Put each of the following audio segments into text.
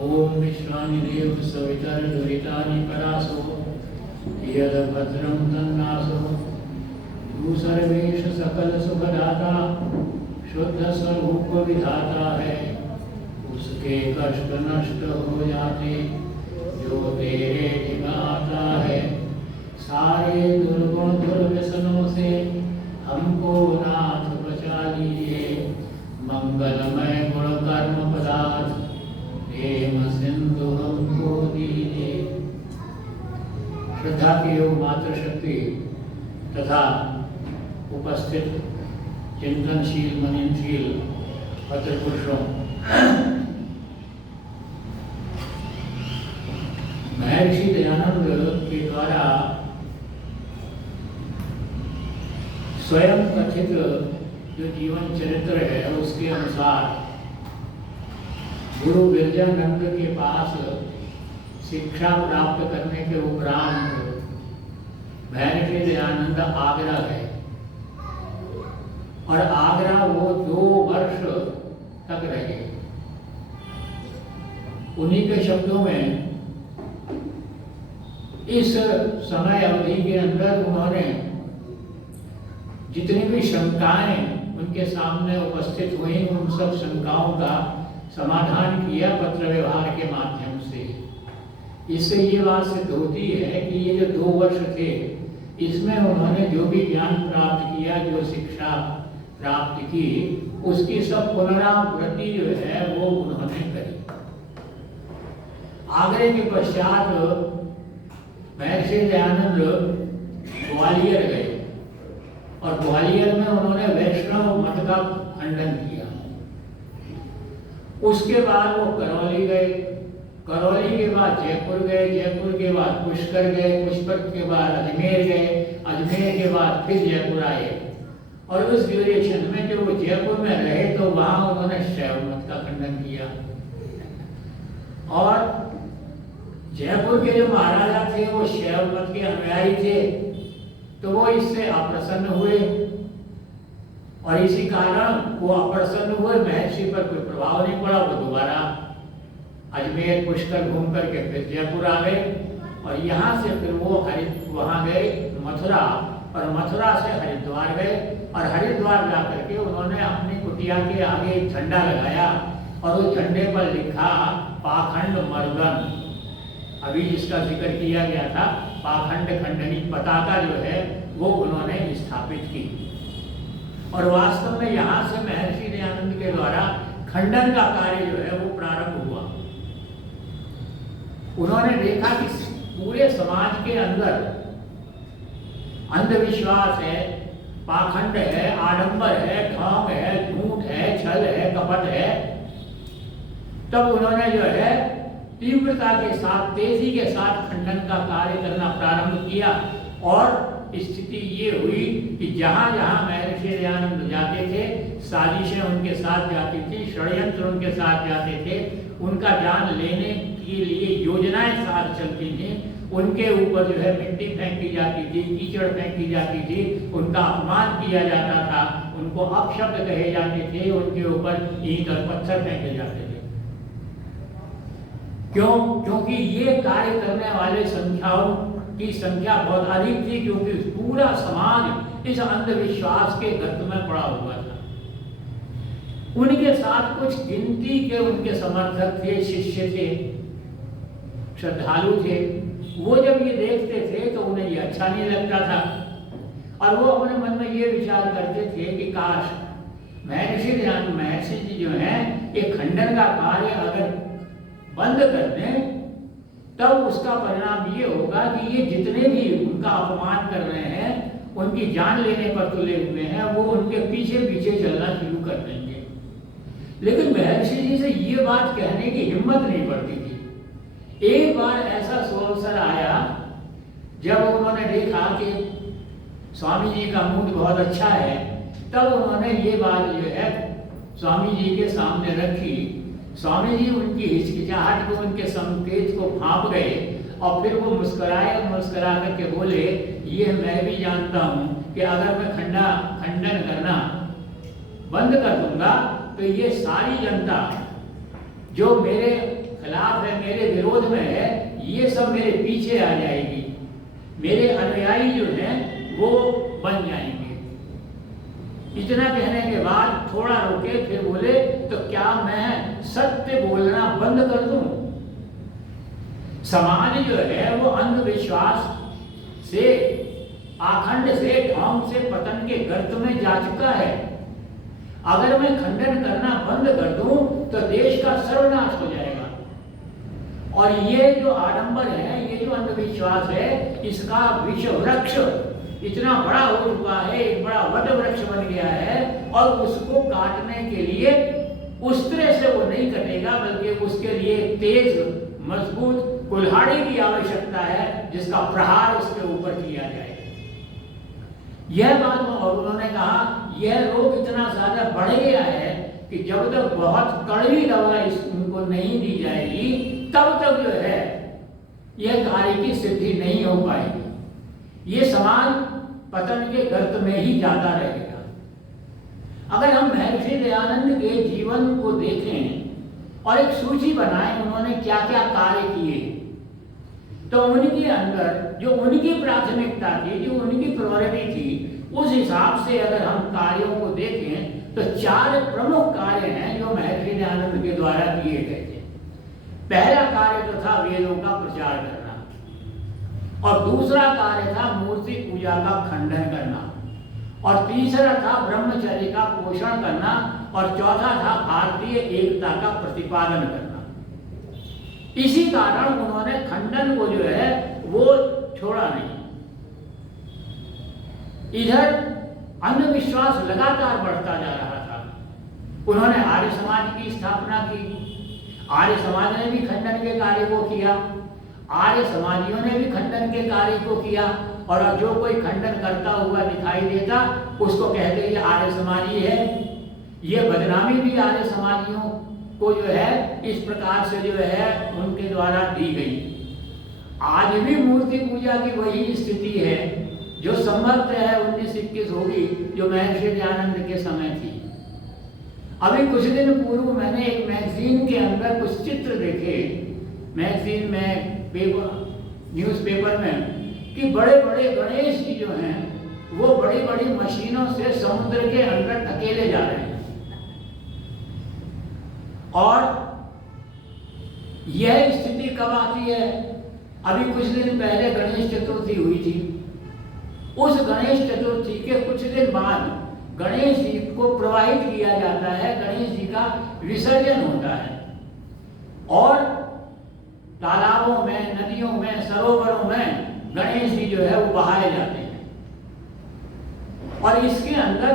ओम विश्वानि देव सवितर्दुरितानि परासो यद्भद्रं तन्नासो भूसर्वेश सकल सुखदाता शुद्ध स्वरूप विधाता है। उसके कष्ट नष्ट हो जाते जो तेरे दिगाता है। सारे दुर्गुण दुर्व्यसनों से हमको नाथ बचा लीजिए। मंगलमय गुण कर्म पदार्थ प्रेम सिंधु हमको दीजिए। श्रद्धा की योग मातृशक्ति तथा उपस्थित चिंतनशील मननशील पत्र पुरुषों, महर्षि दयानंद के द्वारा स्वयं कथित जो जीवन चरित्र है उसके अनुसार गुरु गिरजानंद के पास शिक्षा प्राप्त करने के उपरांत महर्षि दयानंद आगरा गए और आगरा वो 2 वर्ष तक रहे। उन्हीं के शब्दों में इस समय अवधि के अंदर उन्होंने जितनी भी शंकाएं उनके सामने उपस्थित हुई उन सब शंकाओं का समाधान किया पत्र व्यवहार के माध्यम से। इससे ये बात सिद्ध होती है कि ये जो 2 वर्ष थे इसमें उन्होंने जो भी ज्ञान प्राप्त किया, जो शिक्षा प्राप्त की, उसकी सब पुनरावृत्ति जो है वो उन्होंने करी। आगरे के पश्चात महर्षि दयानंद ग्वालियर गए और ग्वालियर में उन्होंने वैष्णव मत का खंडन किया। उसके बाद वो करौली गए, करौली के बाद जयपुर गए, जयपुर के बाद पुष्कर गए, पुष्कर के बाद अजमेर गए, अजमेर के बाद फिर जयपुर आए। और उस ड्यूरेशन में जो वो जयपुर में रहे तो वहां उन्होंने शैव मत का खंडन किया। और जयपुर के जो महाराजा थे वो शैव मत के अनुयायी थे, तो वो इससे अप्रसन्न हुए और इसी कारण वो अप्रसन्न हुए। महर्षि पर कोई प्रभाव नहीं पड़ा। वो दोबारा अजमेर पुष्कर घूम करके फिर जयपुर आ गए और यहाँ से फिर वो वहाँ गए मथुरा और मथुरा से हरिद्वार गए और हरिद्वार जा करके उन्होंने अपनी कुटिया के आगे एक झंडा लगाया और उस झंडे पर लिखा पाखंड मर्दन। अभी जिसका जिक्र किया गया था, पाखंड खंडनी पताका जो है वो उन्होंने स्थापित की। और वास्तव में यहाँ से महर्षि दयानंद के द्वारा खंडन का कार्य जो है वो प्रारंभ हुआ। उन्होंने देखा कि पूरे समाज के अंदर अंधविश्वास है, पाखंड है, आडंबर है, ढोंग है, झूठ है, छल है, कपट है। तब उन्होंने जो है तीव्रता के साथ, तेजी के साथ खंडन का कार्य करना प्रारंभ किया। और स्थिति ये हुई कि जहां जहां महर्षि दयानंद जाते थे, साजिशें उनके साथ जाती थी, षड्यंत्र उनके साथ जाते थे, उनका जान लेने के लिए योजनाएं साथ चलती थी। उनके ऊपर जो है मिट्टी फेंकी जाती थी, कीचड़ फेंकी जाती थी, उनका अपमान किया जाता था, उनको अपशब्द कहे जाते थे, उनके ऊपर ईंट और पत्थर फेंके जाते थे। क्यों? क्योंकि ये कार्य करने वाले संख्याओं की संख्या बहुत अधिक थी, क्योंकि पूरा समाज इस अंधविश्वास के गर्त में पड़ा हुआ था। उनके साथ कुछ गिनती के उनके समर्थक थे, शिष्य थे, श्रद्धालु थे। वो जब ये देखते थे तो उन्हें ये अच्छा नहीं लगता था और वो अपने मन में ये विचार करते थे कि काश महर्षि जी जो हैं ये खंडन का कार्य अगर बंद कर दें तब उसका परिणाम ये होगा कि ये जितने भी उनका अपमान कर रहे हैं, उनकी जान लेने पर तुले हुए हैं, वो उनके पीछे पीछे चलना शुरू कर देंगे। लेकिन महर्षि जी से ये बात कहने की हिम्मत नहीं पड़ती थी। एक बार ऐसा अवसर आया जब उन्होंने देखा कि स्वामी जी का मूड बहुत अच्छा है, तब उन्होंने ये बात जो है स्वामी जी के सामने रखी। स्वामी जी उनकी हिचकिचाहट को, उनके संकेत को भांप गए और फिर वो मुस्कुराए और मुस्कुरा करके बोले, ये मैं भी जानता हूँ कि अगर मैं खंडन करना बंद कर दूंगा तो ये सारी जनता जो मेरे खिलाफ है, मेरे विरोध में है, ये सब मेरे पीछे आ जाएगी, मेरे अनुयायी जो हैं वो बन जाएंगे। इतना कहने के बाद थोड़ा रुके, फिर बोले तो क्या मैं सत्य बोलना बंद कर दूं? समाज जो है वो अंधविश्वास से, आखंड से, ढोंग से पतन के गर्त में जा चुका है। अगर मैं खंडन करना बंद कर दूं तो देश का सर्वनाश हो जाएगा। और ये जो आडंबर है, ये जो अंधविश्वास है, इसका विश्व वृक्ष इतना बड़ा हो चुका है, एक बड़ा वट वृक्ष बन गया है, और उसको काटने के लिए उस तरह से वो नहीं कटेगा, बल्कि उसके लिए तेज मजबूत कुल्हाड़ी की आवश्यकता है, जिसका प्रहार उसके ऊपर किया जाए। यह बात उन्होंने कहा, यह रोग इतना ज्यादा बढ़ गया है कि जब तक बहुत कड़वी दवा इनको नहीं दी जाएगी, तब तक जो है यह कार्य की सिद्धि नहीं हो पाएगी। ये समाज पतन के गर्त में ही जाता रहेगा। अगर हम महर्षि दयानंद के जीवन को देखें और एक सूची बनाएं, उन्होंने क्या क्या कार्य किए, तो उनके अंदर जो उनकी प्राथमिकता थी, जो उनकी प्रायोरिटी थी, उस हिसाब से अगर हम कार्यों को देखें तो 4 प्रमुख कार्य हैं जो महर्षि दयानंद के द्वारा किए गए थे। पहला कार्य तो था वेदों का प्रचार करना, और दूसरा कार्य था मूर्ति पूजा का खंडन करना, और तीसरा था ब्रह्मचर्य का पोषण करना, और चौथा था भारतीय एकता का प्रतिपादन करना। इसी कारण उन्होंने खंडन को जो है वो छोड़ा नहीं। इधर अंधविश्वास लगातार बढ़ता जा रहा था। उन्होंने आर्य समाज की स्थापना की। आर्य समाज ने भी खंडन के कार्य को किया, आर्य समाजियों ने भी खंडन के कार्य को किया, और जो कोई खंडन करता हुआ दिखाई देता उसको कहते ये आर्य समाजी है। ये बदनामी भी आर्य समाजियों को जो है इस प्रकार से जो है उनके द्वारा दी गई। आज भी मूर्ति पूजा की वही स्थिति है जो संभवतः है 1921 होगी, जो महर्षि दयानंद के समय थी। अभी कुछ दिन पूर्व मैंने एक मैगजीन के अंदर कुछ चित्र देखे, मैगजीन में, न्यूज़पेपर में, कि बड़े बड़े गणेश जी जो हैं वो बड़ी बड़ी मशीनों से समुद्र के अंदर धकेले जा रहे हैं। और यह स्थिति कब आती है? अभी कुछ दिन पहले गणेश चतुर्थी हुई थी। उस गणेश चतुर्थी के कुछ दिन बाद गणेश जी को प्रवाहित किया जाता है, गणेश जी का विसर्जन होता है, और तालाबों में, नदियों में, सरोवरों में गणेश जी जो है वो बहाए जाते हैं। और इसके अंदर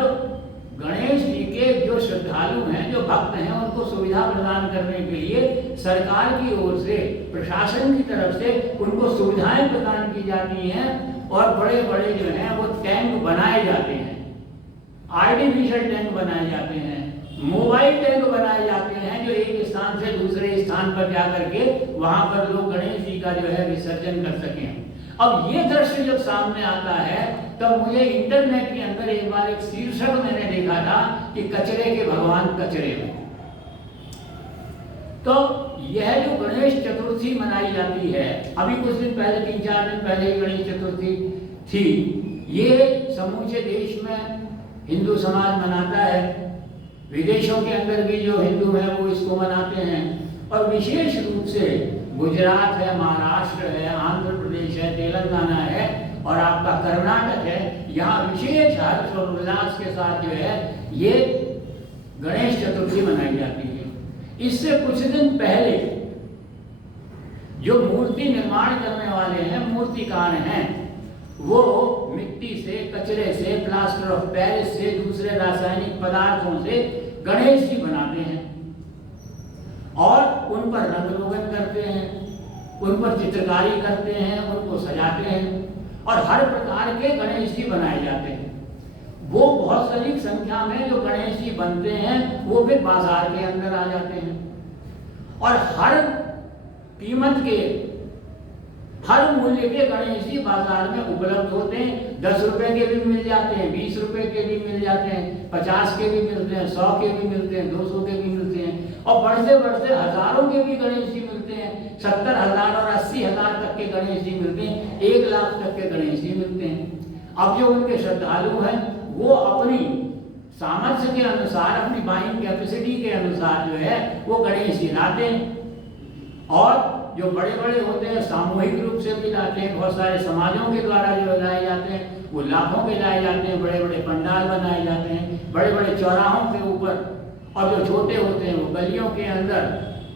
गणेश जी के जो श्रद्धालु हैं, जो भक्त हैं, उनको सुविधा प्रदान करने के लिए सरकार की ओर से, प्रशासन की तरफ से उनको सुविधाएं प्रदान की जाती हैं, और बड़े बड़े जो हैं वो टैंक बनाए जाते हैं, आर्टिफिशियल टैंक बनाए जाते हैं, मोबाइल टैंक बनाए जाते हैं, जो एक स्थान से दूसरे स्थान पर जाकर के वहां पर लोग गणेश जी का जो है विसर्जन कर सकें। अब ये दृश्य जब सामने आता है तब मुझे इंटरनेट के अंदर एक बार एक शीर्षक मैंने देखा था कि कचरे के भगवान कचरे में। तो यह जो गणेश चतुर्थी मनाई जाती है, अभी कुछ दिन पहले, 3-4 दिन पहले ही गणेश चतुर्थी थी, ये समूचे देश में हिंदू समाज मनाता है। विदेशों के अंदर भी जो हिंदू हैं वो इसको मनाते हैं, और विशेष रूप से गुजरात है, महाराष्ट्र है, आंध्र प्रदेश है, तेलंगाना है, और आपका कर्नाटक है, यहाँ विशेष हर्ष और उल्लास के साथ जो है ये गणेश चतुर्थी मनाई जाती है। इससे कुछ दिन पहले जो मूर्ति निर्माण करने वाले हैं, मूर्तिकार हैं, वो मिट्टी से, कचरे से, प्लास्टर ऑफ पेरिस से, दूसरे रासायनिक पदार्थों से गणेश जी बनाते हैं, और उन पर रंग रोगन करते हैं, उन पर चित्रकारी करते हैं, उनको सजाते हैं, और हर प्रकार के गणेश जी बनाए जाते हैं। वो बहुत अधिक संख्या में जो गणेश जी बनते हैं वो फिर बाजार के अंदर आ जाते हैं, और हर कीमत के, हर मूल्य के गणेश जी बाजार में उपलब्ध होते हैं। 10 रुपए के भी मिल जाते हैं, 20 रुपए के भी मिल जाते हैं, 50 के भी मिलते हैं, 100 के भी मिलते हैं, 200 के भी मिलते हैं, और बढ़ते बढ़ते हजारों के भी गणेश जी मिलते हैं, 70,000 और 80,000 तक के गणेश जी मिलते हैं, 1 लाख तक के गणेश जी मिलते हैं। अब जो उनके श्रद्धालु हैं वो अपनी सामर्थ्य के अनुसार, अपनी बाइंग कैपेसिटी के अनुसार जो है वो गणेश जी लाते हैं। और जो बड़े बड़े होते हैं सामूहिक रूप से भी लाते हैं, बहुत सारे समाजों के द्वारा जो लाए जाते हैं वो लाखों के लाए जाते हैं, बड़े बड़े पंडाल बनाए जाते हैं बड़े बड़े चौराहों के ऊपर। और जो छोटे होते हैं वो गलियों के अंदर,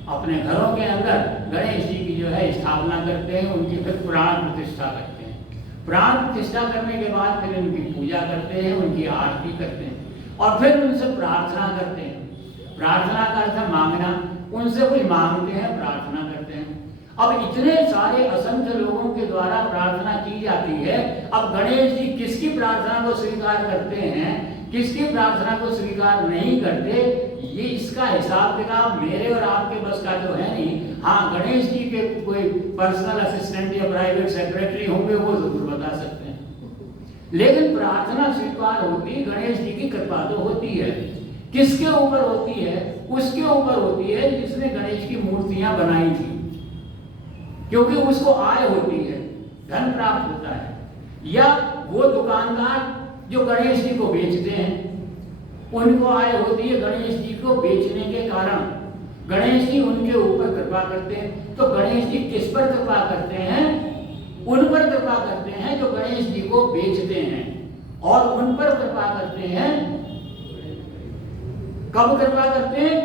अपने घरों के अंदर गणेश जी की जो है स्थापना करते हैं, उनकी फिर प्राण प्रतिष्ठा करते हैं। प्राण प्रतिष्ठा करने के बाद फिर उनकी पूजा करते हैं, उनकी आरती करते हैं और फिर उनसे प्रार्थना करते हैं। प्रार्थना का अर्थ मांगना, उनसे कुछ मांगते हैं, प्रार्थना करते हैं। अब इतने सारे असंख्य लोगों के द्वारा प्रार्थना की जाती है, अब गणेश जी किसकी प्रार्थना को स्वीकार करते हैं, किसकी प्रार्थना को स्वीकार नहीं करते, ये इसका हिसाब किताब मेरे और आपके बस का तो है नहीं। हाँ, गणेश जी के कोई पर्सनल असिस्टेंट या प्राइवेट सेक्रेटरी होंगे वो जरूर बता सकते हैं। लेकिन प्रार्थना स्वीकार होती गणेश जी की कृपा तो होती है। किसके ऊपर होती है? उसके ऊपर होती है जिसने गणेश की मूर्तियां बनाई थी, क्योंकि उसको आय होती है, धन प्राप्त होता है। या वो दुकानदार जो गणेश जी को बेचते हैं उनको आय होती है गणेश जी को बेचने के कारण। गणेश जी उनके ऊपर कृपा करते हैं। तो गणेश जी किस पर कृपा करते हैं? उन पर कृपा करते हैं जो गणेश जी को बेचते हैं, और उन पर कृपा करते हैं कब कृपा करते हैं?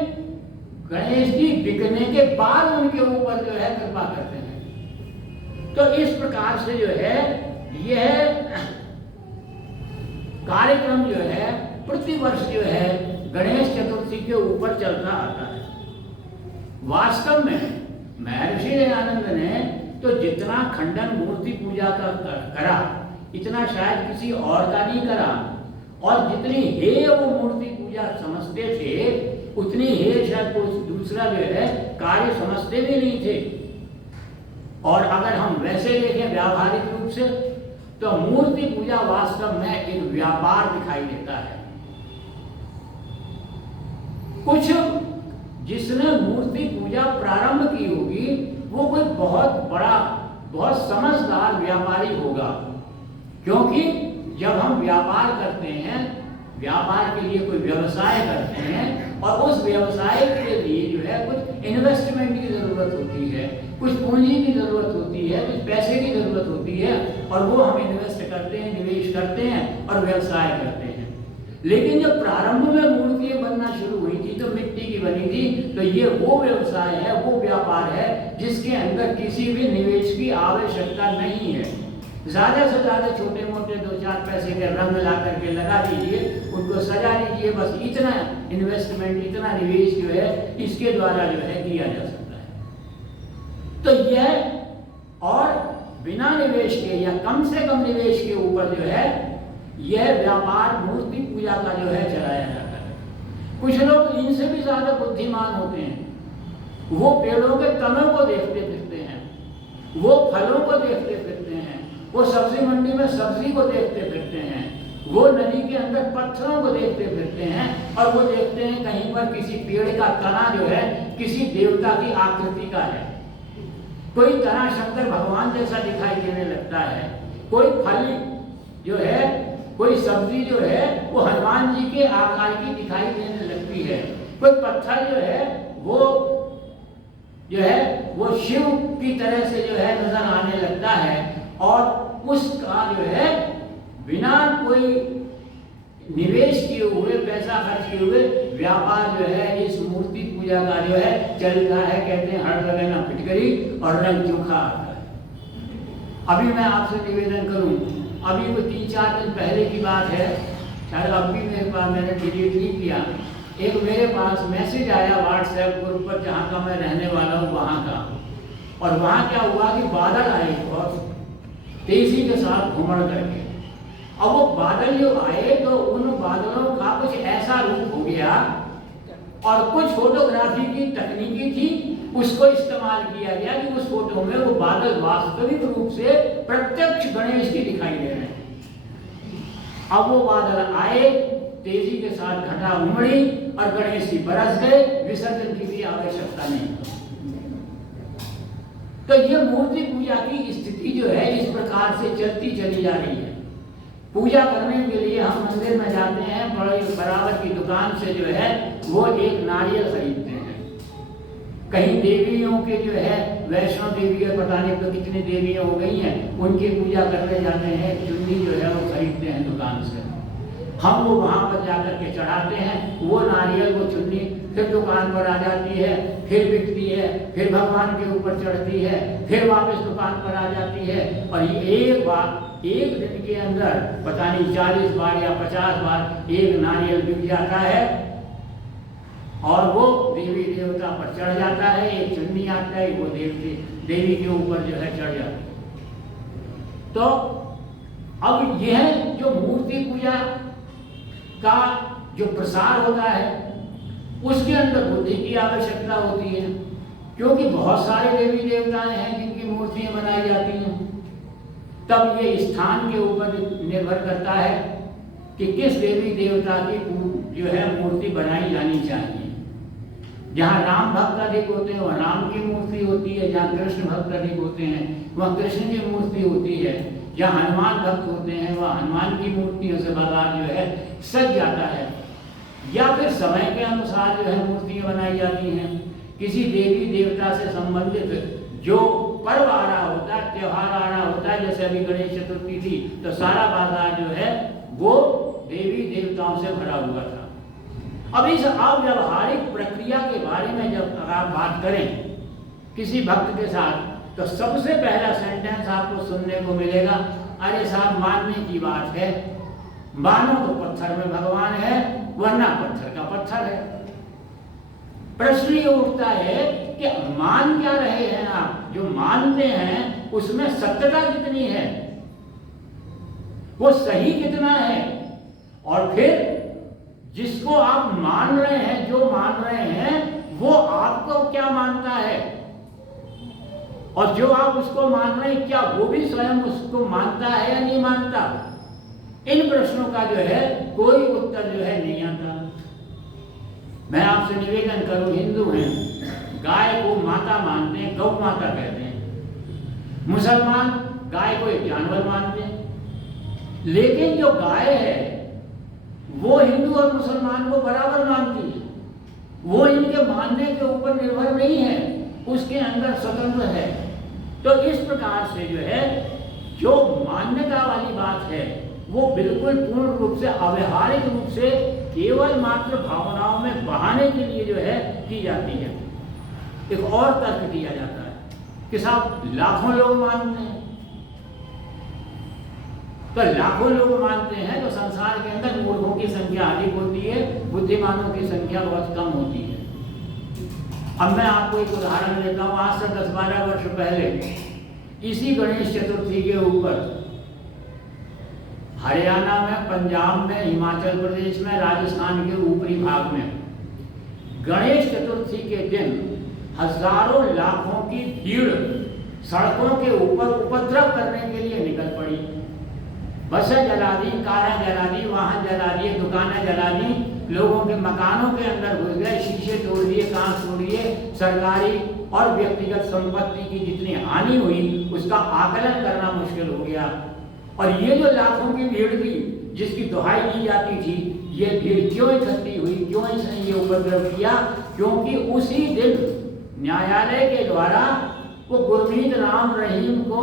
गणेश जी बिकने के बाद उनके ऊपर जो है कृपा करते हैं। तो इस प्रकार से जो है यह कार्यक्रम जो है प्रतिवर्ष जो है गणेश चतुर्थी के ऊपर चलता आता है। वास्तव में महर्षि दयानंद ने तो जितना खंडन मूर्ति पूजा का करा, इतना शायद किसी और का नहीं करा। और जितनी हेय वो मूर्ति पूजा समझते थे, उतनी हेय शायद कोई दूसरा जो है कार्य समझते भी नहीं थे। और अगर हम वैसे देखें व्यावहारिक रूप से, तो मूर्ति पूजा वास्तव में एक व्यापार दिखाई देता है। कुछ जिसने मूर्ति पूजा प्रारंभ की होगी वो कोई बहुत बड़ा, बहुत समझदार व्यापारी होगा। क्योंकि जब हम व्यापार करते हैं, व्यापार के लिए कोई व्यवसाय करते हैं, और उस व्यवसाय के लिए जो है कुछ इन्वेस्टमेंट की जरूरत होती है, कुछ पूंजी की जरूरत होती है, कुछ पैसे की जरूरत होती है, और वो हम इन्वेस्ट करते हैं, निवेश करते हैं और व्यवसाय करते हैं। लेकिन जब प्रारंभ में मूर्तियां बनना शुरू हुई थी तो मिट्टी की बनी थी, तो ये वो व्यवसाय है, वो व्यापार है जिसके अंदर किसी भी निवेश की आवश्यकता नहीं है। ज्यादा से ज्यादा छोटे मोटे 2-4 पैसे के रंग ला करके लगा दीजिए, उनको सजा लीजिए, बस इतना इन्वेस्टमेंट, इतना निवेश जो है इसके द्वारा जो है किया जा सकता है। तो यह और बिना निवेश के या कम से कम निवेश के ऊपर जो है यह व्यापार मूर्ति पूजा का जो है चलाया जाता है। कुछ लोग इनसे भी ज्यादा बुद्धिमान होते हैं, वो पेड़ों के तनों को देखते फिरते हैं, वो फलों को देखते फिरते हैं, वो सब्जी मंडी में सब्जी को देखते फिरते हैं, वो नदी के अंदर पत्थरों को देखते फिरते हैं, और वो देखते हैं कहीं पर किसी पेड़ का तना जो है किसी देवता की आकृति का है, कोई तना शंकर भगवान जैसा दिखाई देने लगता है, कोई फल जो है, कोई सब्जी जो है वो हनुमान जी के आकार की दिखाई देने लगती है, कोई पत्थर जो है वो शिव की तरह से जो है नजर आने लगता है, और उसका जो है बिना कोई निवेश किए हुए, पैसा खर्च किए हुए व्यापार जो है इस मूर्ति पूजा का जो है चल रहा है। कहते हैं हर जगह ना फिटकरी और रंग चोखा आता है। अभी मैं आपसे निवेदन करूं, अभी कोई 3-4 दिन पहले की बात है, शायद अब भी मेरे पास, मैंने डिलीट नहीं किया, एक मेरे पास मैसेज आया व्हाट्सएप ग्रुप पर जहाँ का मैं रहने वाला हूँ वहाँ का। और वहाँ क्या हुआ कि बादल आए बहुत तेजी के साथ घुमड़ करके। अब वो बादल जो आए तो उन बादलों का कुछ ऐसा रूप हो गया, और कुछ फोटोग्राफी की तकनीकी थी, उसको इस्तेमाल किया गया कि उस फोटो में वो बादल वास्तविक रूप से प्रत्यक्ष गणेश की दिखाई दे रहे हैं। अब वो बादल आए तेजी के साथ घटा उमड़ी और गणेश जी बरस गए, विसर्जन की भी आवश्यकता नहीं। तो ये मूर्ति पूजा की स्थिति जो है इस प्रकार से चलती चली जा रही है। पूजा करने के लिए हम मंदिर में जाते हैं, बड़े बराबर की दुकान से जो है वो एक नारियल खरीदते हैं। कहीं देवियों के जो है वैष्णो देवी है, पता नहीं तो कितनी देवियां हो गई हैं, उनकी पूजा करने जाते हैं, चुन्नी जो है वो खरीदते हैं दुकान से। हम वो वहाँ पर जाकर के चढ़ाते हैं, वो नारियल वो चुन्नी फिर दुकान पर आ जाती है, फिर बिकती है, फिर भगवान के ऊपर चढ़ती है, फिर वापस दुकान पर आ जाती है। और ये एक बार एक दिन के अंदर पता नहीं 40 बार या 50 बार एक नारियल बिक जाता है और वो देवी देवता पर चढ़ जाता है। एक चुन्नी आता है, वो देवी के ऊपर जो है चढ़ जाता है। तो अब यह जो मूर्ति पूजा का जो प्रसार होता है उसके अंदर बुद्धि की आवश्यकता होती है, क्योंकि बहुत सारे देवी देवताएं हैं जिनकी मूर्तियां बनाई जाती हैं। तब ये स्थान के ऊपर निर्भर करता है कि किस देवी देवता की जो है मूर्ति बनाई जानी चाहिए। जहाँ राम भक्त अधिक होते हैं वह राम की मूर्ति होती है, जहाँ कृष्ण भक्त अधिक होते हैं वह कृष्ण की मूर्ति होती है, जहाँ हनुमान भक्त होते हैं वह हनुमान की मूर्तियों से बाजार जो है सज जाता है। या फिर समय के अनुसार जो है मूर्तियां बनाई जाती हैं। किसी देवी देवता से संबंधित जो पर्व आ रहा होता है, त्योहार आ रहा होता है, जैसे अभी गणेश चतुर्थी थी तो सारा बाजार जो है वो देवी देवताओं से भरा हुआ था। अब इस अव्यावहारिक प्रक्रिया के बारे में जब आप बात करें किसी भक्त के साथ, तो सबसे पहला सेंटेंस आपको सुनने को मिलेगा, अरे साहब मानने की बात है, मानो तो पत्थर में भगवान है वरना पत्थर का पत्थर है। प्रश्न ये उठता है कि मान क्या रहे हैं आप, जो मानते हैं उसमें सत्यता कितनी है, वो सही कितना है, और फिर जिसको आप मान रहे हैं, जो मान रहे हैं वो आपको क्या मानता है, और जो आप उसको मान रहे हैं क्या वो भी स्वयं उसको मानता है या नहीं मानता। इन प्रश्नों का जो है कोई उत्तर जो है नहीं आता। मैं आपसे निवेदन करूं, हिंदू हैं, गाय को माता मानते हैं, गौ माता कहते हैं। मुसलमान गाय को एक जानवर मानते हैं, लेकिन जो गाय है वो हिंदू और मुसलमान को बराबर मानती है। वो इनके मानने के ऊपर निर्भर नहीं है, उसके अंदर स्वतंत्र है। तो इस प्रकार से जो है जो मान्यता वाली बात है वो बिल्कुल पूर्ण रूप से अव्यवहारिक रूप से केवल मात्र भावनाओं में बहाने के लिए जो है की जाती है। एक और तर्क दिया जाता है कि साहब लाखों लोग मानते हैं, तो लाखों लोग मानते हैं तो संसार के अंदर मूर्खों की संख्या अधिक होती है, बुद्धिमानों की संख्या बहुत कम होती है। अब मैं आपको एक उदाहरण देता हूँ। आज से 10-12 वर्ष पहले इसी गणेश चतुर्थी के ऊपर हरियाणा में, पंजाब में, हिमाचल प्रदेश में, राजस्थान के ऊपरी भाग में गणेश चतुर्थी के दिन हजारों लाखों की भीड़ सड़कों के ऊपर उपद्रव करने के लिए निकल पड़ी। बसें जला दी, कारें जला दी, वाहन जला दिए, दुकानें जला दी, लोगों के मकानों के अंदर घुस गए, शीशे तोड़ दिए, कांच तोड़ दिए। सरकारी और व्यक्तिगत संपत्ति की जितनी हानि हुई उसका आकलन करना मुश्किल हो गया। और ये जो लाखों की भीड़ थी जिसकी दुहाई की जाती थी, ये भीड़ क्यों इकट्ठी हुई, क्यों इसने ये उपद्रव किया? क्योंकि उसी दिन न्यायालय के द्वारा वो गुरमीत राम रहीम को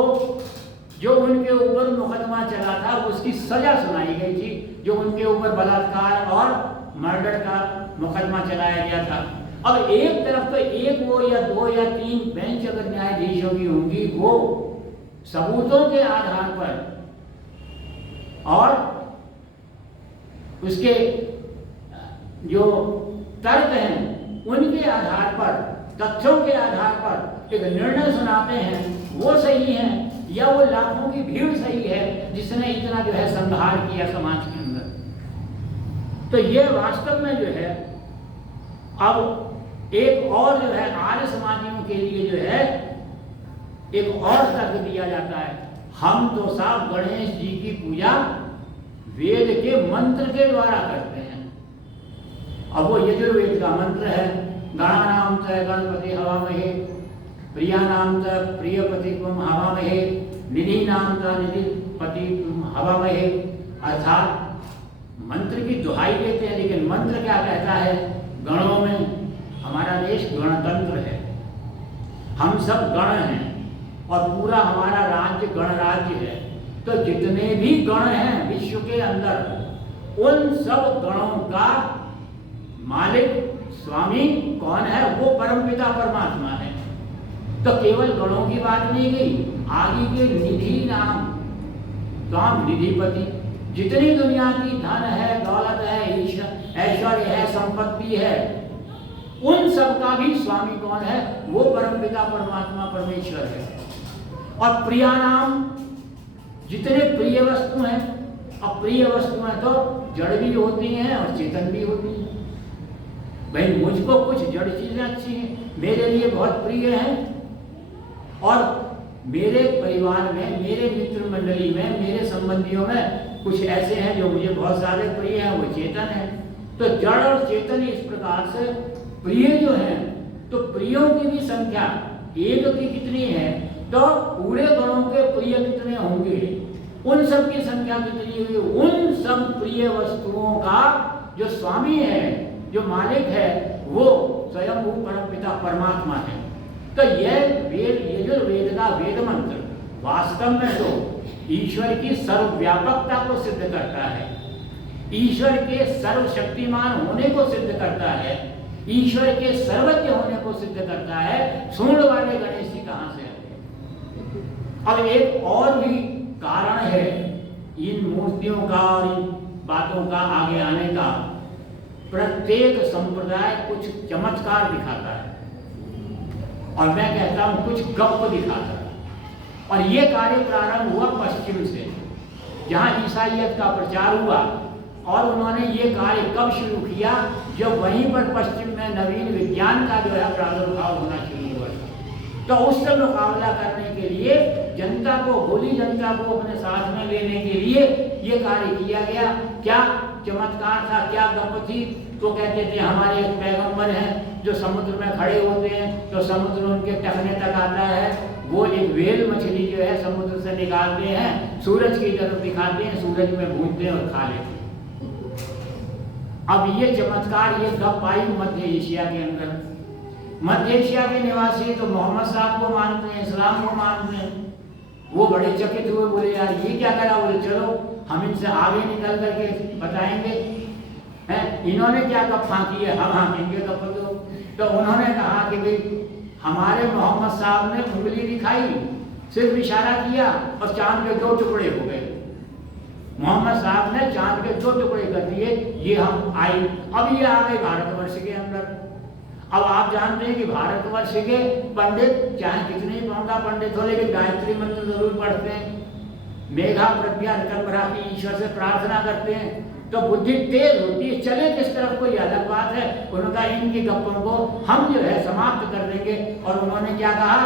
जो उनके ऊपर मुकदमा चला था उसकी सजा सुनाई गई थी, जो उनके ऊपर बलात्कार और मर्डर का मुकदमा चलाया गया था। अब एक तरफ तो एक वो या 2 या 3 बेंच अगर न्यायाधीशों की होंगी, वो सबूतों के आधार पर और उसके जो तर्क हैं उनके आधार पर, तथ्यों के आधार पर एक निर्णय सुनाते हैं, वो सही है या वो लाखों की भीड़ सही है जिसने इतना जो है संहार किया समाज के अंदर। तो ये वास्तव में जो है अब एक और जो है आर्य समाजियों के लिए जो है एक और तर्क दिया जाता है, हम तो साहब गणेश जी की पूजा वेद के मंत्र के द्वारा करते हैं। अब वो यजुर्वेद का मंत्र है, गणानां च गणपति हवामहे, प्रियानां च प्रियपति हवामहे, निधीनां च निधिपति हवामहे। अर्थात मंत्र की दुहाई देते हैं, लेकिन मंत्र क्या कहता है? गणों में हमारा देश गणतंत्र है, हम सब गण हैं और पूरा हमारा राज्य गणराज्य है। तो जितने भी गण हैं विश्व के अंदर, उन सब गणों का मालिक स्वामी कौन है? वो परमपिता परमात्मा है। तो केवल गणों की बात नहीं गई, आगे के निधि नाम काम निधिपति, जितनी दुनिया की धन है, दौलत है, ऐश्वर्य है, संपत्ति है, उन सब का भी स्वामी कौन है? वो परमपिता परमात्मा परमेश्वर है। और प्रिया नाम, जितने प्रिय वस्तु हैं, अब प्रिय वस्तुएं तो जड़ भी होती हैं और चेतन भी होती हैं। भाई मुझको कुछ जड़ चीजें अच्छी हैं, मेरे लिए बहुत प्रिय हैं, और मेरे परिवार में, मेरे मित्र मंडली में, मेरे संबंधियों में कुछ ऐसे हैं जो मुझे बहुत ज्यादा प्रिय हैं, वो चेतन है। तो जड़ और चेतन इस प्रकार से प्रिय जो हैं, तो प्रियों की भी संख्या एक की कितनी है? तो पूरे गणों के प्रिय कितने होंगे? उन सब की संख्या कितनी हुई? उन सब प्रिय वस्तुओं का जो स्वामी है, जो मालिक है, वो स्वयं परमपिता परमात्मा है। तो यह वेद, यजुर्वेद का वेद मंत्र वास्तव में तो ईश्वर की सर्वव्यापकता को सिद्ध करता है, ईश्वर के सर्वशक्तिमान होने को सिद्ध करता है, ईश्वर के सर्वज्ञ होने को सिद्ध करता है। सूंड वाले गणेश जी कहां से आते? अब एक और भी कारण है इन मूर्तियों का और इन बातों का आगे आने का। प्रत्येक संप्रदाय कुछ चमत्कार दिखाता है, और मैं कहता हूं कुछ गप दिखाता है। और ये कार्य प्रारंभ हुआ पश्चिम से, जहां ईसाइयत का प्रचार हुआ, और उन्होंने ये कार्य कब शुरू किया? जब वहीं पर पश्चिम में नवीन विज्ञान का जो है प्रादुर्भाव होना शुरू हुआ। तो उससे मुकाबला करने के लिए जनता को, भोली जनता को अपने साथ में लेने के लिए ये कार्य किया गया। क्या चमत्कार था, क्या गप थी? तो कहते थे हमारे एक पैगंबर हैं जो समुद्र में खड़े होते हैं, तो समुद्र उनके टखने तक आता है, वो एक व्हेल मछली जो है समुद्र से निकालते हैं, सूरज की तरफ दिखाते हैं, सूरज में भूनते हैं और खा लेते हैं। अब ये चमत्कार, ये गप आई मध्य एशिया के अंदर। मध्य एशिया के निवासी तो मोहम्मद साहब को मानते हैं, इस्लाम को मानते हैं। वो बड़े चकित हुए, बोले यार ये क्या करा? बोले चलो हम इनसे आगे निकल करके बताएंगे, हैं इन्होंने क्या गप फांकी है, हम हाँकेंगे गप। तो उन्होंने कहा कि भाई हमारे मोहम्मद साहब ने उंगली दिखाई, सिर्फ इशारा किया और चांद के 2 टुकड़े हो गए। मोहम्मद साहब ने चांद के 2 टुकड़े कर दिए, ये हम आए। अब ये आ गए भारतवर्ष के अंदर। अब आप जानते हैं कि भारतवर्ष के पंडित चाहे कितने ही पौंगा पंडित हो, लेकिन गायत्री मंत्र जरूर पढ़ते हैं, मेघा प्रज्ञा कल्पना की ईश्वर से प्रार्थना करते हैं। तो बुद्धि तेज होती है, चले किस तरफ कोई अलग बात है। उनका इनकी गप्पों को हम जो है समाप्त कर देंगे। और उन्होंने क्या कहा?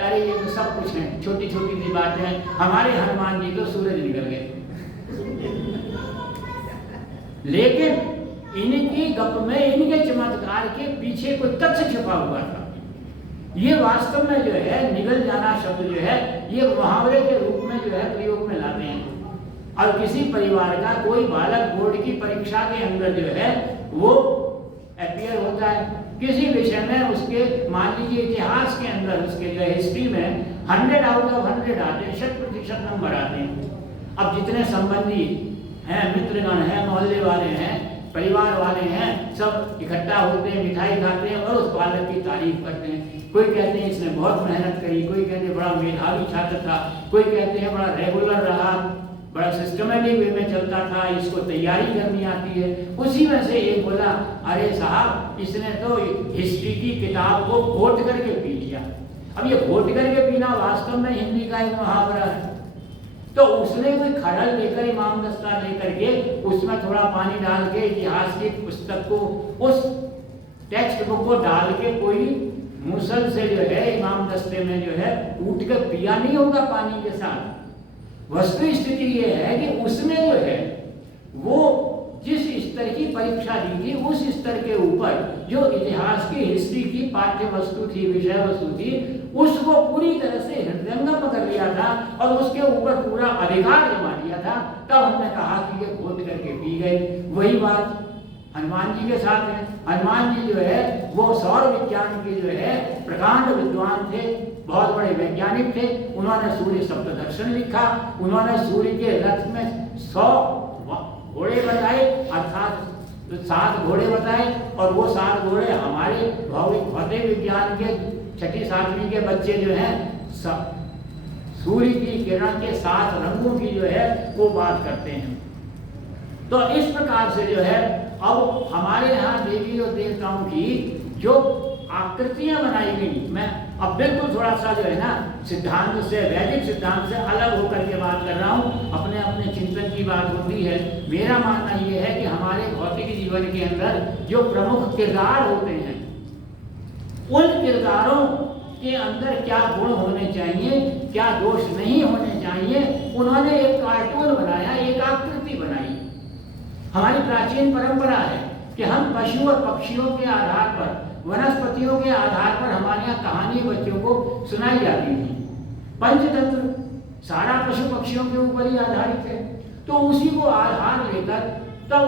अरे ये तो सब कुछ है, छोटी छोटी सी बातें हैं, हमारे हनुमान जी तो सूरज निकल गए। लेकिन इनकी गप में, इनके चमत्कार के पीछे कोई तथ्य छिपा हुआ था। ये वास्तव में जो है निगल जाना शब्द जो है, ये मुहावरे के रूप में जो है प्रयोग में लाते हैं। और किसी परिवार का कोई बालक बोर्ड की परीक्षा के अंदर जो है वो अपीयर होता है किसी विषय में, उसके मान लीजिए इतिहास के अंदर, उसके जो हिस्ट्री में 100 आउट ऑफ 100 आते हैं, 100% नंबर आते हैं। अब जितने संबंधी हैं, मित्रगण हैं, मोहल्ले वाले हैं, परिवार वाले हैं, सब इकट्ठा होते हैं, मिठाई खाते हैं और उस बालक की तारीफ करते हैं। कोई कहते हैं इसने बहुत मेहनत करी, कोई कहते हैं बड़ा मेधावी छात्र था, कोई कहते हैं बड़ा रेगुलर रहा, बड़ा सिस्टमेटिक वे में चलता था, इसको तैयारी करनी आती है। उसी में से एक बोला, अरे साहब इसने तो हिस्ट्री की किताब को घोट करके पी लिया। अब ये घोट करके पीना वास्तव में हिंदी का एक मुहावरा है। तो उसने कोई खड़ल लेकर, इमाम दस्ता लेकर के उसमें थोड़ा पानी डाल के इतिहास की पुस्तक को, उस टेक्स्ट बुक को डाल के कोई मुसल से जो है इमाम दस्ते में जो है कूट कर पिया नहीं होगा पानी के साथ। वस्तु स्थिति ये है कि उसमें जो है वो जिस स्तर की परीक्षा दी थी उस स्तर के ऊपर जो इतिहास की हिस्ट्री की पाठ्य वस्तु थी, विषय वस्तु थी, उसको पूरी तरह से हृदयंगम कर लिया था और उसके ऊपर पूरा अधिकार जमा लिया था। तब हमने कहा कि ये खोद करके पी गए। वही बात हनुमान जी के साथ है। हनुमान जी जो है वो सौर विज्ञान के जो है प्रकांड विद्वान थे, बहुत बड़े वैज्ञानिक थे। उन्होंने सूर्य सप्तदर्शन लिखा, उन्होंने सूर्य के रथ में 100 घोड़े बताए, अर्थात 7 घोड़े बताए, और वो 7 घोड़े हमारे भौतिक विज्ञान के 6ठी 7वीं के बच्चे जो हैं सूर्य की किरण के 7 रंगों की जो है वो बात करते हैं। तो इस प्रकार से जो है अब हमारे यहाँ देवी और देवताओं की जो आकृतियां बनाई गई, मैं अब बिल्कुल थोड़ा सा जो है ना सिद्धांत से, वैदिक सिद्धांत से अलग होकर के बात कर रहा हूँ, अपने अपने चिंतन की बात होती है। मेरा मानना ये है कि हमारे भौतिक जीवन के अंदर जो प्रमुख किरदार होते हैं, उन किरदारों के अंदर क्या गुण होने चाहिए, क्या दोष नहीं होने चाहिए, उन्होंने एक कार्टून बनाया, एक आकृति बनाई। हमारी प्राचीन परंपरा है कि हम पशु और पक्षियों के आधार पर, वनस्पतियों के आधार पर हमारे यहाँ कहानी बच्चों को सुनाई जाती थी। पंचतंत्र सारा पशु पक्षियों के ऊपर ही आधारित है। तो उसी को आधार लेकर तब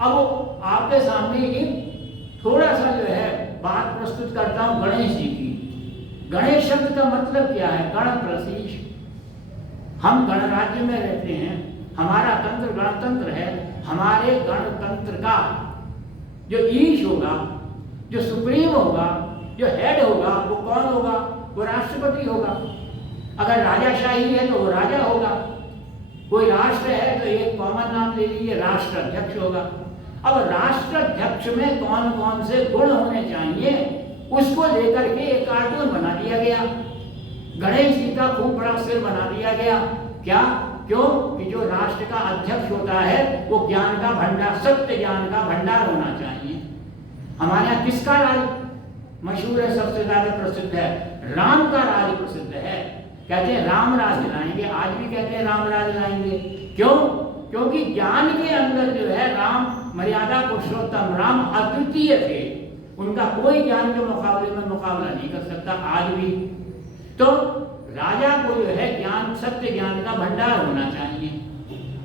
अब आपके सामने एक थोड़ा सा जो है बात प्रस्तुत करता हूँ गणेश जी की। गणेश शब्द का मतलब क्या है? गण प्रशीष। हम गणराज्य में रहते हैं, हमारा तंत्र गणतंत्र है। हमारे गणतंत्र का जो ईश होगा, जो सुप्रीम होगा, जो हेड होगा, वो कौन होगा? वो राष्ट्रपति होगा। अगर राजाशाही है तो वो राजा होगा। कोई राष्ट्र है तो एक कॉमन नाम ले लीजिए, राष्ट्राध्यक्ष होगा। अब राष्ट्राध्यक्ष में कौन कौन से गुण होने चाहिए, उसको लेकर के एक कार्टून बना दिया गया। गणेश जी का खूब बड़ा सिर बना दिया गया। क्या? क्यों? कि जो राष्ट्र का अध्यक्ष होता है वो ज्ञान का भंडार, सत्य ज्ञान का भंडार होना चाहिए। हमारे यहाँ किसका राज मशहूर है, सबसे ज्यादा प्रसिद्ध है? राम का राज प्रसिद्ध है। कहते हैं राम राज लाएंगे, आज भी कहते हैं राम राज लाएंगे। क्यों? क्योंकि ज्ञान के अंदर जो है राम मर्यादा पुरुषोत्तम, राम अद्वितीय थे। उनका कोई ज्ञान के मुकाबले में मुकाबला नहीं कर सकता आज भी। तो राजा को जो है ज्ञान, सत्य ज्ञान का भंडार होना चाहिए।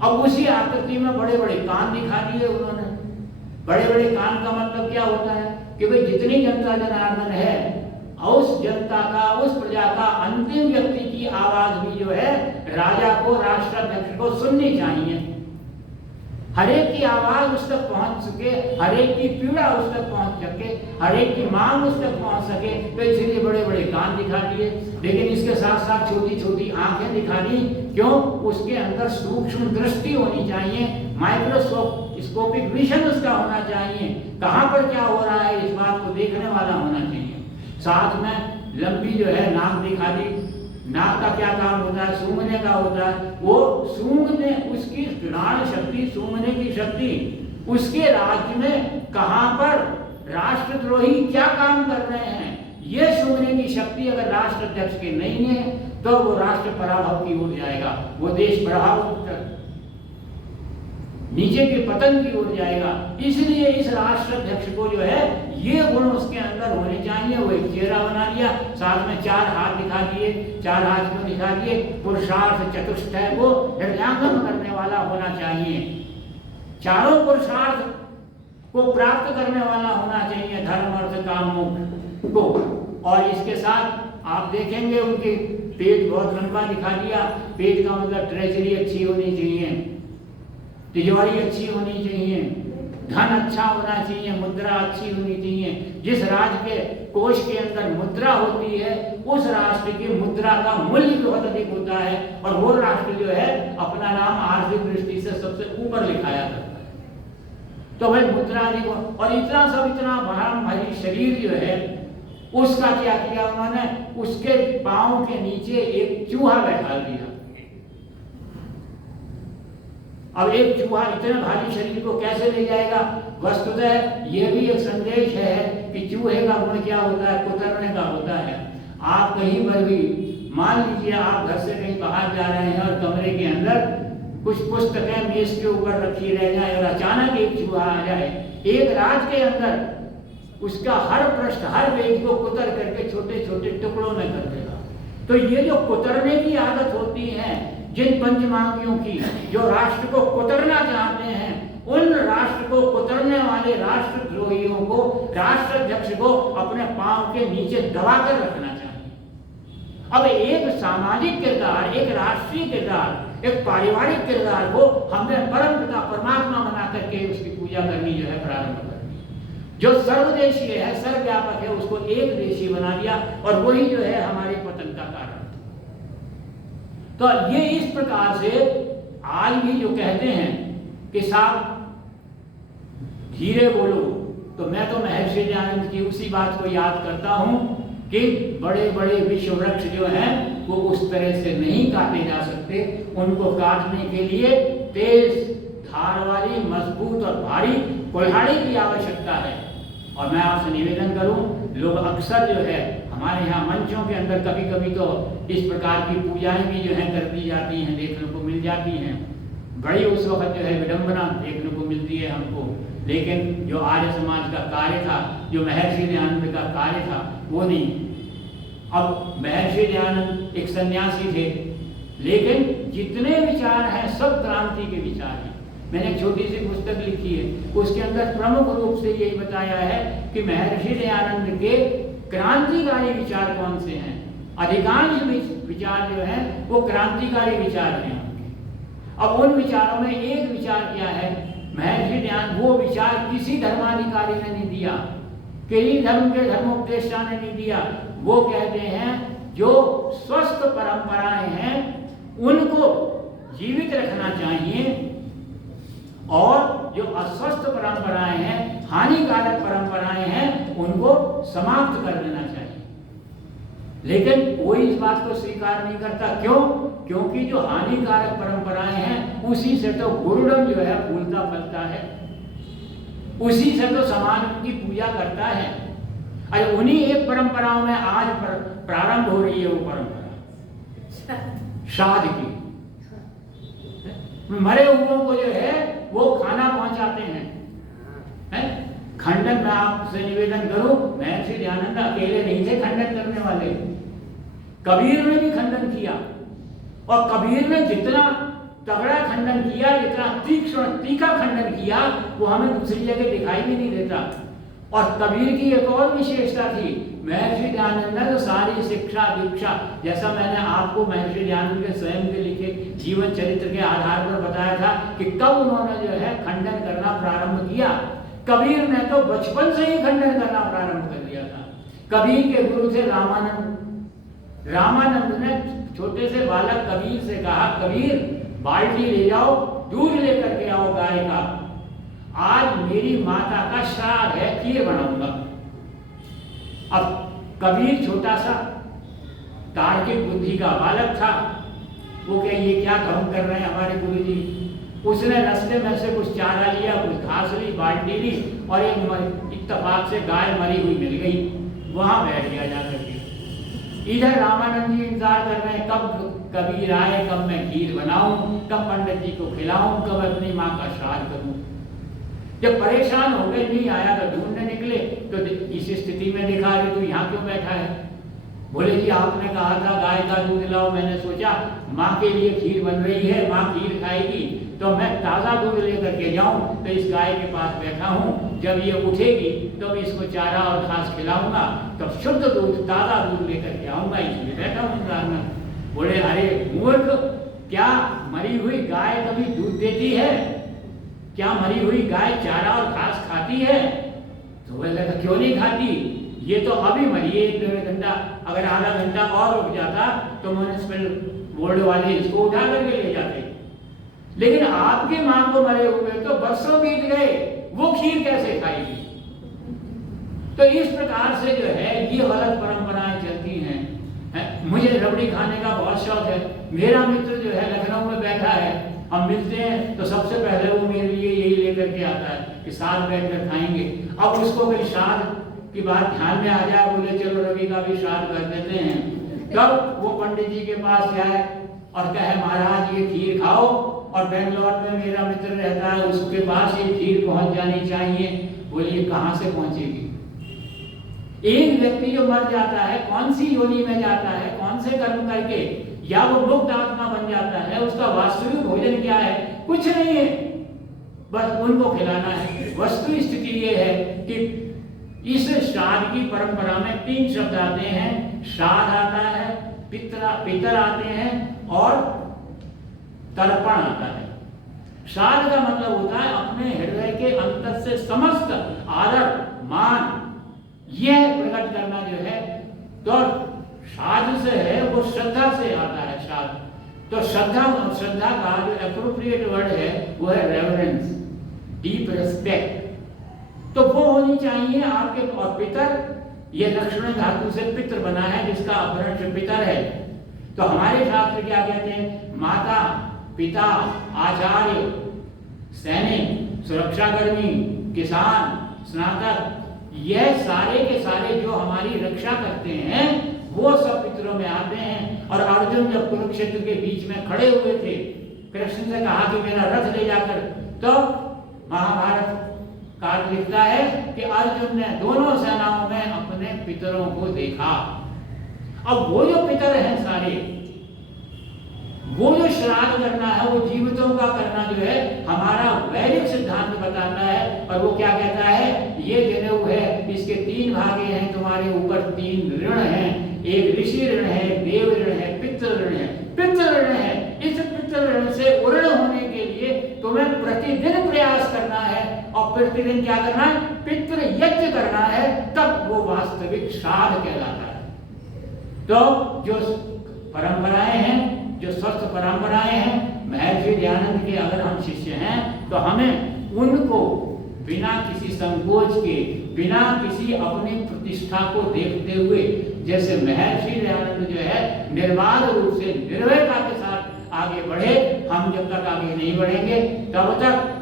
अब उसी आकृति में बड़े बड़े कान दिखा दिए उन्होंने। बड़े बड़े कान का मतलब क्या होता है कि भाई जितनी जनता जनार्दन है, उस जनता का, उस प्रजा का अंतिम व्यक्ति की आवाज भी जो है राजा को, राष्ट्राध्यक्ष को सुननी चाहिए। हर एक की आवाज उस तक पहुंच सके, हर एक की पीड़ा उस तक पहुंच सके, हर एक की मांग उस तक पहुंच सके। तो इसलिए बड़े बड़े कान दिखा दिए, लेकिन इसके साथ साथ छोटी छोटी आंखें दिखा दी। क्यों? उसके अंदर सूक्ष्म दृष्टि होनी चाहिए, माइक्रोस्कोपिक विजन उसका होना चाहिए। कहाँ पर क्या हो रहा है इस बात को देखने वाला होना चाहिए। साथ में लंबी जो है नाक दिखा दी। नाक का क्या काम होता है? सूंघने का होता है। वो सूंघने, उसकी घ्राण शक्ति, सूंघने की शक्ति, उसके राज्य में कहां पर राष्ट्रद्रोही क्या काम कर रहे हैं, ये सूंघने की शक्ति अगर राष्ट्राध्यक्ष के नहीं है तो वो राष्ट्र पराभव की ओर जाएगा, वो देश प्रभाव नीचे के पतन की ओर जाएगा। इसलिए इस राष्ट्राध्यक्ष को जो है ये गुण उसके अंदर होने चाहिए। वो एक चेहरा बना दिया, साथ में 4 हाथ दिखा दिए। 4 हाथ क्यों दिखा दिए? पुरुषार्थ चतुष्टय को हृदयांगम करने वाला होना चाहिए। चारों पुरुषार्थ को प्राप्त करने वाला होना चाहिए, धर्म अर्थ काम मोक्ष को। और इसके साथ आप देखेंगे उनके पेट बहुत लंबा दिखा दिया। पेट का मतलब ट्रेजरी अच्छी होनी चाहिए, तिजोरी अच्छी होनी चाहिए, धन अच्छा होना चाहिए, मुद्रा अच्छी होनी चाहिए। जिस राज्य के कोष के अंदर मुद्रा होती है उस राष्ट्र की मुद्रा का मूल्य बहुत अधिक होता है, और वो राष्ट्र जो है अपना नाम आर्थिक दृष्टि से सबसे ऊपर लिखाया करता है। तो भाई मुद्रा अधिक, और इतना सब, इतना भरम भरी शरीर जो है उसका क्या किया उन्होंने? उसके पांव के नीचे एक चूहा बैठा दिया। अब एक चूहा इतने भारी शरीर को कैसे ले जाएगा? वस्तुतः यह भी एक संदेश है कि चूहे का गुण क्या होता है? कुतरने का होता है। आप कहीं पर भी मान लीजिए आप घर से कहीं बाहर जा रहे हैं और कमरे के अंदर कुछ पुस्तकें मेज के ऊपर रखी रह जाए और अचानक एक चूहा आ जाए, एक रात के अंदर उसका हर पृष्ठ हर पेज को कुतर करके छोटे छोटे टुकड़ों में कर देगा। तो ये जो कुतरने की आदत होती है जिन पंचमांगियों की, जो राष्ट्र को कुतरना चाहते हैं, उन राष्ट्र को कुतरने वाले राष्ट्रद्रोहियों को, राष्ट्राध्यक्ष को अपने पांव के नीचे दबाकर रखना चाहिए। अब एक सामाजिक किरदार, एक राष्ट्रीय किरदार, एक पारिवारिक किरदार को हमें परम पिता परमात्मा बना करके उसकी पूजा करनी जो है प्रारंभ करनी। जो सर्वदेशीय है, सर्वव्यापक है, उसको एक देशीय बना दिया और वही जो है हमारे पतन का कारण। तो ये इस प्रकार से आज भी जो कहते हैं कि साहब धीरे बोलो, तो मैं तो महर्षि दयानंद की उसी बात को याद करता हूं कि बड़े बड़े विश्व वृक्ष जो हैं वो उस तरह से नहीं काटे जा सकते। उनको काटने के लिए तेज धार वाली, मजबूत और भारी कुल्हाड़ी की आवश्यकता है। और मैं आपसे निवेदन करूं, लोग अक्सर जो है हमारे यहाँ मंचों के अंदर कभी कभी तो इस प्रकार की पूजाएं भी जो है कर दी जाती हैं, देखने को मिल जाती हैं। बड़ी उस वक्त जो है विडंबना देखने को मिलती है हमको, लेकिन जो आर्य समाज का कार्य था, जो महर्षि दयानंद का कार्य था, वो नहीं। अब महर्षि दयानंद एक सन्यासी थे, लेकिन जितने विचार हैं सब क्रांति के विचार हैं। मैंने एक छोटी सी पुस्तक लिखी है, उसके अंदर प्रमुख रूप से यही बताया है कि महर्षि दयानंद के क्रांतिकारी विचार कौन से हैं। अधिकांश विचार जो हैं वो क्रांतिकारी विचार हैं। अब उन विचारों में एक विचार क्या है, महर्षि दयानंद वो विचार किसी धर्माधिकारी ने नहीं दिया, किसी धर्म के धर्मोपदेष्टा ने नहीं दिया। वो कहते हैं जो स्वस्थ परंपराएं हैं उनको जीवित रखना चाहिए और जो अस्वस्थ परंपराएं हैं, हानिकारक परंपराएं हैं, उनको समाप्त कर देना चाहिए। लेकिन कोई इस बात को स्वीकार नहीं करता। क्यों? क्योंकि जो हानिकारक परंपराएं हैं उसी से तो गुरुडम जो है फूलता फलता है, उसी से तो समाज की पूजा करता है। अरे उन्हीं एक परंपराओं में आज प्रारंभ हो रही है वो परंपरा श्राद्ध की। मरे हुओं को जो है वो खाना पहुंचाते हैं। खंडन में आपसे निवेदन करूं, महर्षि दयानंद अकेले नहीं थे खंडन करने वाले, कबीर ने भी खंडन किया। और कबीर ने जितना तगड़ा खंडन किया, जितना तीक्ष्ण तीखा खंडन किया, वो हमें दूसरी जगह दिखाई भी नहीं देता। और कबीर की एक और विशेषता थी, महर्षि दयानंद ने तो सारी शिक्षा दीक्षा, जैसा मैंने आपको महर्षि दयानंद के स्वयं के लिखे जीवन चरित्र के आधार पर बताया था कि कब उन्होंने जो है खंडन करना प्रारंभ किया। कबीर ने तो बचपन से ही खंडन करना प्रारंभ कर दिया था। कबीर के गुरु थे रामानंद। रामानंद ने छोटे से बालक कबीर से कहा, कबीर बाल्टी ले जाओ, दूध लेकर के आओ गाय का, आज मेरी माता का श्राद्ध है, खीर बनाऊंगा। अब कबीर छोटा सा तार्किक बुद्धि का बालक था, वो क्या ये क्या काम कर रहे हैं हमारे गुरुजी। उसने रास्ते में से कुछ चारा लिया, कुछ घास ली, बाल्टी ली और एक इत्तेफाक से गाय मरी हुई मिल गई, वहां बैठ गया जाकर के। इधर रामानंद जी इंतजार कर रहे हैं कब कबीर आए, कब मैं खीर बनाऊं, कब पंडित जी को खिलाऊं, कब अपनी माँ का श्राद्ध करूं। जब परेशान हो गए, नहीं आया तो ढूंढने निकले, तो इस स्थिति में देखा कि तू यहाँ क्यों बैठा है। बोले जी आपने कहा था गाय का दूध लाओ, मैंने सोचा माँ के लिए खीर बन रही है, माँ खीर खाएगी तो मैं ताज़ा दूध लेकर के जाऊं, तो इस गाय के पास बैठा हूं, जब ये उठेगी तो मैं इसको चारा और घास खिलाऊंगा, तब शुद्ध दूध ताज़ा दूध लेकर के आऊंगा, इसलिए बैठा हूं इंतजार में। बोले अरे मूर्ख, क्या मरी हुई गाय कभी दूध देती है? क्या मरी हुई गाय चारा और घास खाती है? तो बोले लगा क्यों नहीं खाती, ये तो अभी मरी है 1-1.5 घंटा, अगर आधा घंटा और रुक जाता तो म्युनिसिपल बोर्ड वाले इसको उठा करके ले जाते। लेकिन आपके मां को मरे हुए तो बरसों बीत गए, वो खीर कैसे खाएगी? तो इस प्रकार से जो है ये गलत परंपराएं चलती हैं। मुझे रबड़ी खाने का बहुत शौक है। मेरा मित्र जो है लखनऊ में बैठा है, हम मिलते हैं तो सबसे पहले वो मेरे लिए यही लेकर के आता है कि साथ बैठकर खाएंगे। अब उसको कोई श्राद्ध की बात ध्यान में आ जाए, बोले चलो रवि का भी श्राद्ध कर देते हैं, तब वो पंडित जी के पास जाए और कहे महाराज ये खीर खाओ और बेंगलोर में मेरा मित्र रहता है, उसके पास ये खीर पहुंच जानी चाहिए। बोलिए कहां से पहुंचेगी? एक व्यक्ति जो मर जाता है, कौन सी योनि में जाता है, कौन से कर्म करके, या वो मुक्त आत्मा बन जाता है, उसका वास्तविक भोजन क्या है? कुछ नहीं है, बस उनको खिलाना है। वस्तु स्थिति ये है कि इस श्राद्ध की परंपरा में 3 शब्द आते हैं। श्राद्ध आता है, पितर आते हैं और तर्पण आता है। श्राद्ध का मतलब होता है अपने हृदय के अंतर से समस्त आदर मान यह प्रकट करना जो है। तो श्राद्ध से है वो श्रद्धा से आता है श्राद्ध। तो श्रद्धा का जो एप्रोप्रिएट वर्ड है वो है रेवरेंस, डीप रिस्पेक्ट। तो वो होनी चाहिए आपके। और पितर, ये लक्ष्मण धातु से पितृ बना है, जिसका अपभ्रंश पितर है। तो हमारे शास्त्र क्या कहते हैं? माता, पिता, आचार्य, सैनिक, सुरक्षाकर्मी, किसान, स्नातक, यह सारे के सारे जो हमारी रक्षा करते हैं वो सब पितरों में आते हैं। और अर्जुन जब कुरुक्षेत्र के बीच में खड़े हुए थे, कृष्ण से कहा कि मेरा रथ ले जाकर, तो महाभारत काल लिखता है कि अर्जुन ने दोनों सेनाओं में अपने पितरों को देखा। अब वो जो पितर हैं सारे, वो जो श्राद्ध करना है वो जीवितों का करना जो है हमारा वैदिक सिद्धांत बताता है। और वो क्या कहता है? ये जनेऊ है, इसके 3 भागे हैं, तुम्हारे ऊपर 3 ऋण हैं। एक ऋषि ऋण है, देव ऋण है, पितृ ऋण है। पितृ ऋण है, इस पितृ ऋण से उऋण होने के लिए तुम्हें प्रतिदिन प्रयास करना है। और प्रतिदिन क्या करना है? पितृ यज्ञ करना है, तब वो वास्तविक श्राद्ध कहलाता है। तो जो परंपराएं हैं, जो स्वस्थ परंपराएं हैं, महर्षि दयानंद के अगर हम शिष्य हैं तो हमें उनको बिना किसी संकोच के, बिना किसी अपनी प्रतिष्ठा को देखते हुए, जैसे महर्षि दयानंद जो है निर्बाध रूप से निर्भयता के साथ आगे बढ़े, हम जब तक आगे नहीं बढ़ेंगे तब तक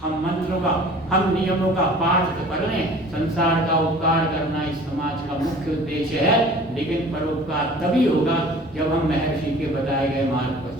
हम मंत्रों का, हम नियमों का पाठ तो कर लें। संसार का उपकार करना इस समाज का मुख्य उद्देश्य है, लेकिन परोपकार तभी होगा जब हम महर्षि के बताए गए मार्ग पर